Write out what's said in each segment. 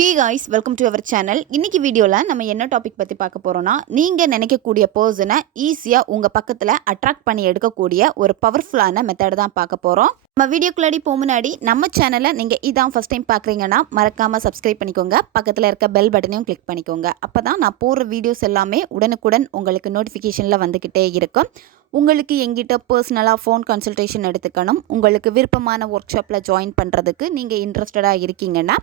Hey guys, welcome to our channel. இன்னைக்கு வீடியோல நம்ம என்ன டாபிக் பத்தி பார்க்க போறோம்னா, நீங்க நினைக்கக்கூடிய பர்சனை ஈஸியா உங்க பக்கத்துல அட்ராக்ட் பண்ணி எடுக்கக்கூடிய ஒரு பவர்ஃபுல்லான மெத்தட் தான் பார்க்க போறோம். நம்ம வீடியோக்குள்ளாடி போக முன்னாடி நம்ம சேனலை நீங்க இதான் ஃபர்ஸ்ட் டைம் பார்க்குறீங்கன்னா மறக்காம சப்ஸ்கிரைப் பண்ணிக்கோங்க. பக்கத்தில் இருக்க பெல் பட்டனையும் கிளிக் பண்ணிக்கோங்க. அப்பதான் நான் போடுற வீடியோஸ் எல்லாமே உடனுக்குடன் உங்களுக்கு நோட்டிஃபிகேஷனில் வந்துக்கிட்டே இருக்கும். உங்களுக்கு எங்கிட்ட பர்சனலாக ஃபோன் கன்சல்டேஷன் எடுத்துக்கணும், உங்களுக்கு விருப்பமான ஒர்க் ஷாப்பில் ஜாயின் பண்ணுறதுக்கு நீங்கள் இன்ட்ரெஸ்டடாக இருக்கீங்கன்னா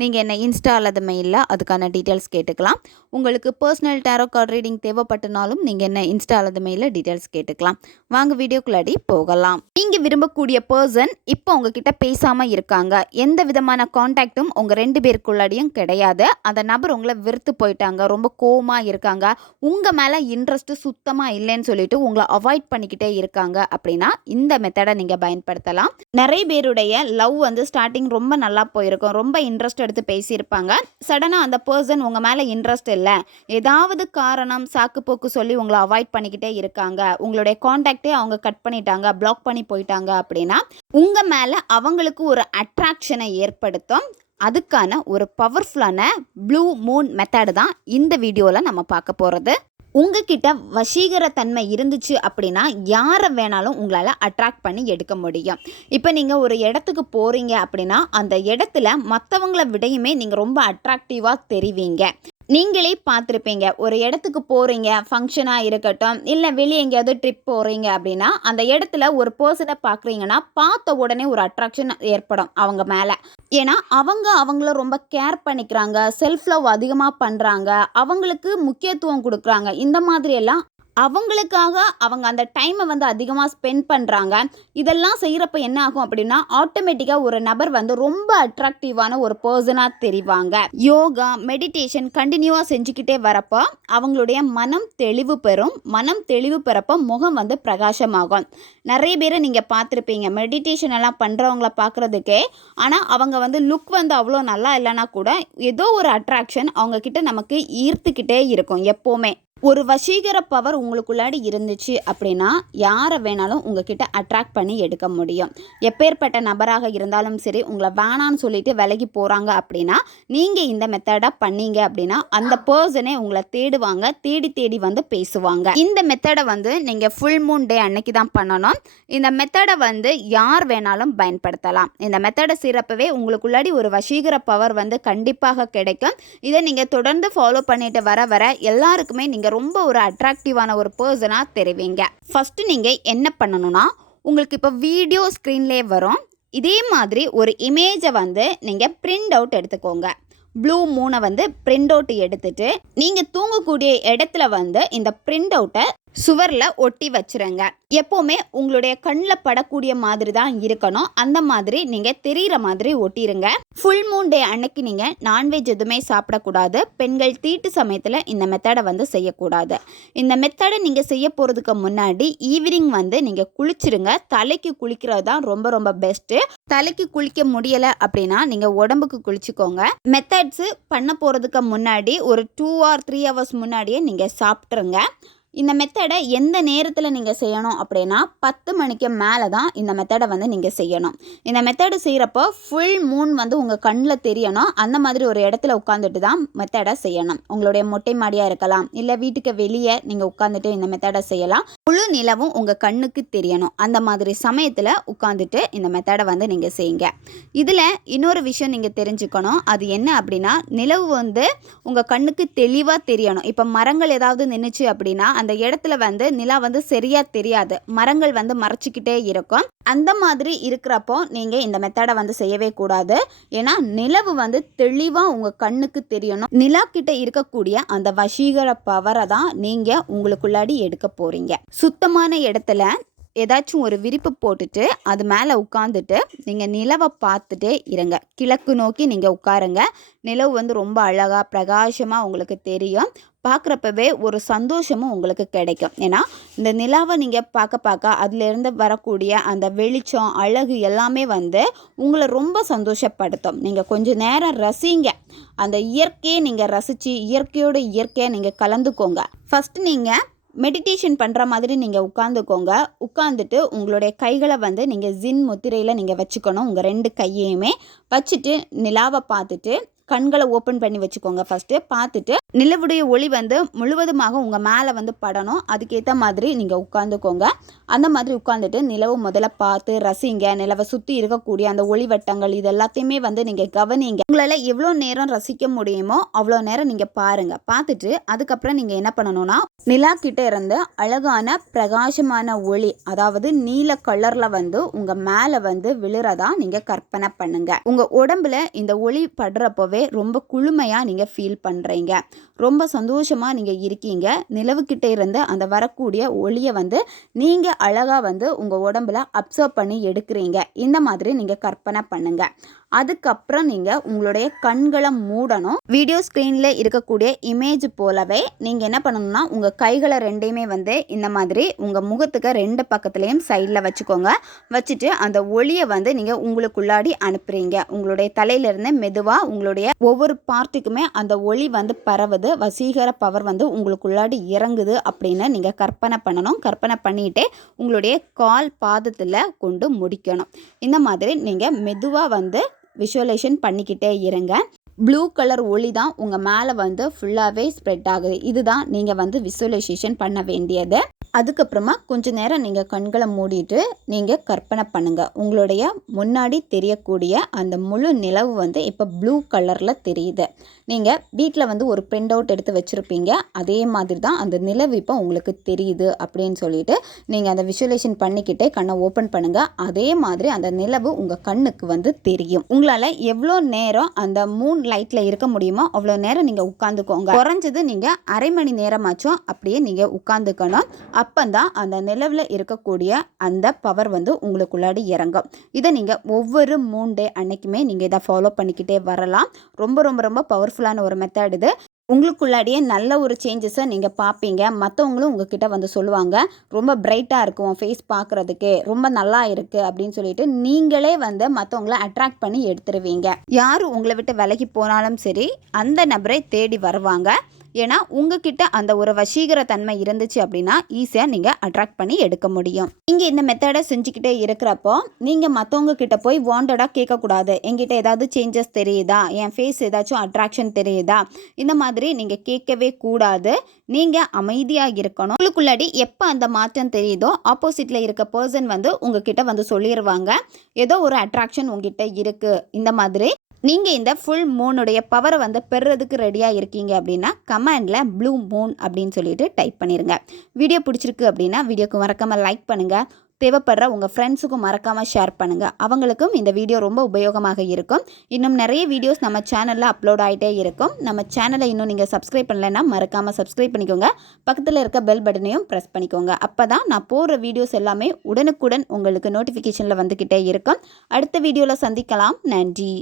நீங்கள் என்ன இன்ஸ்டா அல்லது மெயிலில் அதுக்கான டீட்டெயில்ஸ் கேட்டுக்கலாம். உங்களுக்கு பர்சனல் டேரோ கார்டு ரீடிங் தேவைப்பட்டனாலும் நீங்கள் என்ன இன்ஸ்டா அல்லது மெயிலில் டீட்டெயில்ஸ் கேட்டுக்கலாம். வாங்க வீடியோக்குள்ளாடி போகலாம். நீங்கள் விரும்பக்கூடிய பர்சன் இப்போ உங்ககிட்ட பேசாமல் இருக்காங்க, எந்த விதமான கான்டாக்டும் உங்கள் ரெண்டு பேருக்குள்ளாடியும் கிடையாது. அந்த நபர் உங்களை வெறுத்து போயிட்டாங்க, ரொம்ப கோவமாக இருக்காங்க, உங்கள் மேலே இன்ட்ரெஸ்ட்டு சுத்தமாக இல்லைன்னு சொல்லிட்டு உங்களை அவாய்ட் பண்ணிக்கிட்டே இருக்காங்க அப்படின்னா இந்த மெத்தடை நீங்கள் பயன்படுத்தலாம். நிறைய பேருடைய லவ் வந்து ஸ்டார்டிங் ரொம்ப நல்லா போயிருக்கும், ரொம்ப இன்ட்ரெஸ்ட் எடுத்து பேசியிருப்பாங்க. சடனாக அந்த பர்சன் உங்கள் மேலே இன்ட்ரெஸ்ட் இல்லை, ஏதாவது காரணம் சாக்கு போக்கு சொல்லி உங்களை அவாய்ட் பண்ணிக்கிட்டே இருக்காங்க, உங்களுடைய கான்டாக்டே அவங்க கட் பண்ணிட்டாங்க, பிளாக் பண்ணி போயிட்டாங்க அப்படின்னா உங்கள் மேலே அவங்களுக்கு ஒரு அட்ராக்ஷனை ஏற்படுத்தும். அதுக்கான ஒரு பவர்ஃபுல்லான ப்ளூ மூன் மெத்தட் தான் இந்த வீடியோவில் நம்ம பார்க்க போகிறது. உங்ககிட்ட வசீகர தன்மை இருந்துச்சு அப்படின்னா யாரை வேணாலும் உங்களால் அட்ராக்ட் பண்ணி எடுக்க முடியும். இப்போ நீங்கள் ஒரு இடத்துக்கு போகிறீங்க அப்படின்னா அந்த இடத்துல மற்றவங்கள விடையுமே நீங்கள் ரொம்ப அட்ராக்டிவாக தெரிவிங்க. நீங்களே பார்த்துருப்பீங்க, ஒரு இடத்துக்கு போகிறீங்க, ஃபங்க்ஷனாக இருக்கட்டும் இல்லை வெளியே எங்கேயாவது ட்ரிப் போகிறீங்க அப்படின்னா அந்த இடத்துல ஒரு பர்சனை பார்க்குறீங்கன்னா பார்த்த உடனே ஒரு அட்ராக்ஷன் ஏற்படும் அவங்க மேலே. ஏன்னா அவங்கள ரொம்ப கேர் பண்ணிக்கிறாங்க, செல்ஃப் லவ் அதிகமாக பண்ணுறாங்க, அவங்களுக்கு முக்கியத்துவம் கொடுக்குறாங்க. இந்த மாதிரியெல்லாம் அவங்களுக்காக அவங்க அந்த டைமை வந்து அதிகமாக ஸ்பெண்ட் பண்ணுறாங்க. இதெல்லாம் செய்கிறப்ப என்ன ஆகும் அப்படின்னா ஆட்டோமேட்டிக்காக ஒரு நபர் வந்து ரொம்ப அட்ராக்டிவான ஒரு பர்சனாக தெரிவாங்க. யோகா மெடிடேஷன் கண்டினியூவாக செஞ்சுக்கிட்டே வரப்போ அவங்களுடைய மனம் தெளிவு பெறும். மனம் தெளிவு பெறப்போ முகம் வந்து பிரகாசமாகும். நிறைய பேரை நீங்கள் பார்த்துருப்பீங்க, மெடிடேஷன் எல்லாம் பண்ணுறவங்கள பார்க்குறதுக்கே, ஆனால் அவங்க வந்து லுக் வந்து அவ்வளோ நல்லா இல்லைன்னா கூட ஏதோ ஒரு அட்ராக்ஷன் அவங்கக்கிட்ட நமக்கு ஈர்த்துக்கிட்டே இருக்கும். எப்போவுமே ஒரு வசீகர பவர் உங்களுக்குள்ளாடி இருந்துச்சு அப்படின்னா யாரை வேணாலும் உங்ககிட்ட அட்ராக்ட் பண்ணி எடுக்க முடியும். எப்பேற்பட்ட நபராக இருந்தாலும் சரி, உங்களை வேணான்னு சொல்லிட்டு விலகி போகிறாங்க அப்படின்னா நீங்கள் இந்த மெத்தடை பண்ணீங்க அப்படின்னா அந்த பர்சனே உங்களை தேடுவாங்க, தேடி தேடி வந்து பேசுவாங்க. இந்த மெத்தடை வந்து நீங்கள் ஃபுல் மூன் டே அன்னைக்கு தான் பண்ணணும். இந்த மெத்தடை வந்து யார் வேணாலும் பயன்படுத்தலாம். இந்த மெத்தடை செய்கிறப்பவே உங்களுக்குள்ளாடி ஒரு வசீகர பவர் வந்து கண்டிப்பாக கிடைக்கும். இதை நீங்கள் தொடர்ந்து ஃபாலோ பண்ணிட்டு வர வர எல்லாருக்குமே நீங்கள் ரொம்ப ஒரு அட்ராக்டிவான ஒரு பர்சனாக தெரிவிங்க. ஃபஸ்ட்டு நீங்கள் என்ன பண்ணணும்னா, உங்களுக்கு இப்போ வீடியோ ஸ்க்ரீன்லேயே வரும், இதே மாதிரி ஒரு இமேஜை வந்து நீங்கள் பிரிண்ட் அவுட் எடுத்துக்கோங்க. ப்ளூ மூனை வந்து பிரிண்ட் அவுட் எடுத்துட்டு நீங்கள் தூங்கக்கூடிய இடத்துல வந்து இந்த பிரிண்ட் அவுட்டை சுவரில் ஒட்டி வச்சுருங்க. எப்போவுமே உங்களுடைய கண்ணில் படக்கூடிய மாதிரி தான் இருக்கணும், அந்த மாதிரி நீங்கள் தெரிகிற மாதிரி ஒட்டிடுங்க. ஃபுல் மூன் டே அன்னைக்கு நீங்கள் நான்வெஜ் எதுவுமே சாப்பிடக்கூடாது. பெண்கள் தீட்டு சமயத்தில் இந்த மெத்தடை வந்து செய்யக்கூடாது. இந்த மெத்தடை நீங்கள் செய்ய போகிறதுக்கு முன்னாடி ஈவினிங் வந்து நீங்கள் குளிச்சிருங்க. தலைக்கு குளிக்கிறது தான் ரொம்ப ரொம்ப பெஸ்ட்டு. தலைக்கு குளிக்க முடியலை அப்படின்னா நீங்கள் உடம்புக்கு குளிச்சுக்கோங்க. மெத்தட்ஸு பண்ண போகிறதுக்கு முன்னாடி ஒரு 2 or 3 hours முன்னாடியே நீங்கள் சாப்பிட்ருங்க. இந்த மெத்தடை எந்த நேரத்தில் நீங்கள் செய்யணும் அப்படின்னா 10 மணிக்கு மேலே தான் இந்த மெத்தடை வந்து நீங்கள் செய்யணும். இந்த மெத்தடை செய்கிறப்போ ஃபுல் மூன் வந்து உங்கள் கண்ணில் தெரியணும். அந்த மாதிரி ஒரு இடத்துல உட்காந்துட்டு தான் மெத்தடை செய்யணும். உங்களுடைய மொட்டை மாடியாக இருக்கலாம், இல்லை வீட்டுக்கு வெளியே நீங்கள் உட்காந்துட்டு இந்த மெத்தடை செய்யலாம். முழு நிலவும் உங்கள் கண்ணுக்கு தெரியணும். அந்த மாதிரி சமயத்தில் உட்காந்துட்டு இந்த மெத்தடை வந்து நீங்கள் செய்யுங்க. இதில் இன்னொரு விஷயம் நீங்கள் தெரிஞ்சுக்கணும், அது என்ன அப்படின்னா நிலவு வந்து உங்கள் கண்ணுக்கு தெளிவாக தெரியணும். இப்போ மரங்கள் ஏதாவது நின்றுச்சு அப்படின்னா அந்த இடத்துல வந்து நிலா வந்து சரியா தெரியாது, மரங்கள் வந்து மறைச்சிக்கிட்டே இருக்கும். அந்த மாதிரி இருக்கிறப்போ நீங்கள் இந்த மெத்தடை வந்து செய்யவே கூடாது. ஏன்னா நிலவு வந்து தெளிவாக உங்கள் கண்ணுக்கு தெரியணும். நிலா கிட்ட இருக்கக்கூடிய அந்த வசீகர பவரை தான் நீங்கள் உங்களுக்குள்ளாடி எடுக்க போகிறீங்க. சுத்தமான இடத்துல ஏதாச்சும் ஒரு விரிப்பு போட்டுட்டு அது மேலே உட்காந்துட்டு நீங்கள் நிலவை பார்த்துட்டே இருங்க. கிழக்கு நோக்கி நீங்கள் உட்காருங்க. நிலவு வந்து ரொம்ப அழகாக பிரகாசமாக உங்களுக்கு தெரியும். பார்க்குறப்பவே ஒரு சந்தோஷமும் உங்களுக்கு கிடைக்கும். ஏன்னா இந்த நிலாவை நீங்கள் பார்க்க அதிலேருந்து வரக்கூடிய அந்த வெளிச்சம் அழகு எல்லாமே வந்து உங்களை ரொம்ப சந்தோஷப்படுத்தும். நீங்கள் கொஞ்சம் நேரம் ரசிங்க. அந்த இயற்கையை நீங்கள் ரசித்து இயற்கையோட இயற்கையாக நீங்கள் கலந்துக்கோங்க. ஃபஸ்ட்டு நீங்கள் மெடிடேஷன் பண்ணுற மாதிரி நீங்கள் உட்காந்துக்கோங்க. உட்காந்துட்டு உங்களுடைய கைகளை வந்து நீங்கள் ஜின் முத்திரையில் நீங்கள் வச்சுக்கணும். உங்கள் 2 கையையுமே வச்சுட்டு நிலாவை பார்த்துட்டு கண்களை ஓப்பன் பண்ணி வச்சுக்கோங்க. ஃபஸ்ட்டு பார்த்துட்டு நிலவுடைய ஒளி வந்து முழுவதுமாக உங்கள் மேலே வந்து படணும். அதுக்கேற்ற மாதிரி நீங்கள் உட்காந்துக்கோங்க. அந்த மாதிரி உட்காந்துட்டு நிலவு முதல்ல பார்த்து ரசிங்க. நிலவை சுற்றி இருக்கக்கூடிய அந்த ஒளிவட்டங்கள் இது எல்லாத்தையுமே வந்து நீங்கள் கவனிங்க. உங்களால் எவ்வளோ நேரம் ரசிக்க முடியுமோ அவ்வளோ நேரம் நீங்கள் பாருங்கள். பார்த்துட்டு அதுக்கப்புறம் நீங்கள் என்ன பண்ணணும்னா, நிலா கிட்ட இருந்து அழகான பிரகாசமான ஒளி, அதாவது நீல கலரில் வந்து உங்கள் மேலே வந்து விழுறதா நீங்கள் கற்பனை பண்ணுங்க. உங்கள் உடம்புல இந்த ஒளி படுறப்பவே ரொம்ப குளுமையாக நீங்கள் ஃபீல் பண்ணுறீங்க. ரொம்ப சந்தோஷமாக நீங்கள் இருக்கீங்க. நிலவுக்கிட்ட இருந்து அந்த வரக்கூடிய ஒளியை வந்து நீங்கள் அழகாக வந்து உங்கள் உடம்புல அப்சர்வ் பண்ணி எடுக்கிறீங்க. இந்த மாதிரி நீங்கள் கற்பனை பண்ணுங்க. அதுக்கப்புறம் நீங்கள் உங்களுடைய கண்களை மூடணும். வீடியோ ஸ்க்ரீனில் இருக்கக்கூடிய இமேஜ் போலவே நீங்கள் என்ன பண்ணணும்னா, உங்கள் கைகளை ரெண்டையுமே வந்து இந்த மாதிரி உங்கள் முகத்துக்கு 2 பக்கத்துலேயும் சைடில் வச்சுக்கோங்க. வச்சுட்டு அந்த ஒளியை வந்து நீங்கள் உங்களுக்குள்ளாடி அனுப்புகிறீங்க. உங்களுடைய தலையிலேருந்து மெதுவாக உங்களுடைய ஒவ்வொரு பார்ட்டுக்குமே அந்த ஒளி வந்து பரவுது. வசீகர பவர் வந்து உங்களுக்குள்ளாடி இறங்குது அப்படின்னு நீங்கள் கற்பனை பண்ணணும். கற்பனை பண்ணிட்டு உங்களுடைய கால் பாதத்தில் கொண்டு முடிக்கணும். இந்த மாதிரி நீங்கள் மெதுவாக வந்து விஷுவலைசேஷன் பண்ணிக்கிட்டே இருங்க. ப்ளூ கலர் ஒளி தான் உங்கள் மேலே வந்து ஃபுல்லாகவே ஸ்ப்ரெட் ஆகுது. இதுதான் நீங்கள் வந்து விஷுவலைசேஷன் பண்ண வேண்டியது. அதுக்கப்புறமா கொஞ்ச நேரம் நீங்கள் கண்களை மூடிட்டு நீங்கள் கற்பனை பண்ணுங்கள். உங்களுடைய முன்னாடி தெரியக்கூடிய அந்த முழு நிலவு வந்து இப்போ ப்ளூ கலரில் தெரியுது. நீங்கள் வீட்டில் வந்து ஒரு பிரிண்ட் அவுட் எடுத்து வச்சுருப்பீங்க. அதே மாதிரி தான் அந்த நிலவு இப்போ உங்களுக்கு தெரியுது அப்படின்னு சொல்லிட்டு நீங்கள் அந்த விஷுவலைசேஷன் பண்ணிக்கிட்டே கண்ணை ஓப்பன் பண்ணுங்கள். அதே மாதிரி அந்த நிலவு உங்கள் கண்ணுக்கு வந்து தெரியும். உங்களால் எவ்வளோ நேரம் அந்த மூன் லைட்டில் இருக்க முடியுமோ அவ்வளோ நேரம் நீங்கள் உட்காந்துக்கோங்க. குறைஞ்சது நீங்கள் அரை மணி நேரமாச்சும் அப்படியே நீங்கள் உட்காந்துக்கணும். அப்பந்தான் அந்த நிலவில் இருக்கக்கூடிய அந்த பவர் வந்து உங்களுக்குள்ளாடி இறங்கும். இதை நீங்கள் ஒவ்வொரு மூன் டே அன்னைக்குமே நீங்கள் இதை ஃபாலோ பண்ணிக்கிட்டே வரலாம். ரொம்ப ரொம்ப ரொம்ப பவர்ஃபுல்லான ஒரு மெத்தட் இது. உங்களுக்குள்ளாடியே நல்ல ஒரு சேஞ்சஸை நீங்கள் பார்ப்பீங்க. மற்றவங்களும் உங்ககிட்ட வந்து சொல்லுவாங்க, ரொம்ப பிரைட்டாக இருக்கும் ஃபேஸ் பார்க்குறதுக்கு, ரொம்ப நல்லா இருக்குது அப்படின்னு சொல்லிட்டு நீங்களே வந்து மற்றவங்கள அட்ராக்ட் பண்ணி எடுத்துருவீங்க. யார் உங்களை விட்டு விலகி போனாலும் சரி அந்த நபரை தேடி வருவாங்க. ஏன்னா உங்ககிட்ட அந்த ஒரு வசீகர தன்மை இருந்துச்சு அப்படின்னா ஈஸியாக நீங்கள் அட்ராக்ட் பண்ணி எடுக்க முடியும். நீங்கள் இந்த மெத்தடை செஞ்சுக்கிட்டே இருக்கிறப்போ நீங்கள் மற்றவங்க கிட்ட போய் வாண்டடாக கேட்கக்கூடாது. என்கிட்ட ஏதாவது சேஞ்சஸ் தெரியுதா, என் ஃபேஸ் ஏதாச்சும் அட்ராக்ஷன் தெரியுதா, இந்த மாதிரி நீங்கள் கேட்கவே கூடாது. நீங்கள் அமைதியாக இருக்கணும். உங்களுக்குள்ளாடி எப்போ அந்த மாற்றம் தெரியுதோ ஆப்போசிட்டில் இருக்க பர்சன் வந்து உங்ககிட்ட வந்து சொல்லிடுவாங்க, ஏதோ ஒரு அட்ராக்ஷன் உங்ககிட்ட இருக்குது. இந்த மாதிரி நீங்கள் இந்த ஃபுல் மூனுடைய பவரை வந்து பெறுறதுக்கு ரெடியாக இருக்கீங்க அப்படின்னா கமெண்டில் ப்ளூ மூன் அப்படின்னு சொல்லிட்டு டைப் பண்ணிடுங்க. வீடியோ பிடிச்சிருக்கு அப்படின்னா வீடியோக்கு மறக்காமல் லைக் பண்ணுங்கள். தேவைப்படுற உங்கள் ஃப்ரெண்ட்ஸுக்கும் மறக்காமல் ஷேர் பண்ணுங்கள். அவங்களுக்கும் இந்த வீடியோ ரொம்ப உபயோகமாக இருக்கும். இன்னும் நிறைய வீடியோஸ் நம்ம சேனலில் அப்லோட் ஆகிட்டே இருக்கும். நம்ம சேனலை இன்னும் நீங்கள் சப்ஸ்கிரைப் பண்ணலைன்னா மறக்காமல் சப்ஸ்கிரைப் பண்ணிக்கோங்க. பக்கத்தில் இருக்க பெல் பட்டனையும் ப்ரெஸ் பண்ணிக்கோங்க. அப்போ தான் நான் போடுற வீடியோஸ் எல்லாமே உடனுக்குடன் உங்களுக்கு நோட்டிஃபிகேஷனில் வந்துக்கிட்டே இருக்கும். அடுத்த வீடியோவில் சந்திக்கலாம். நன்றி.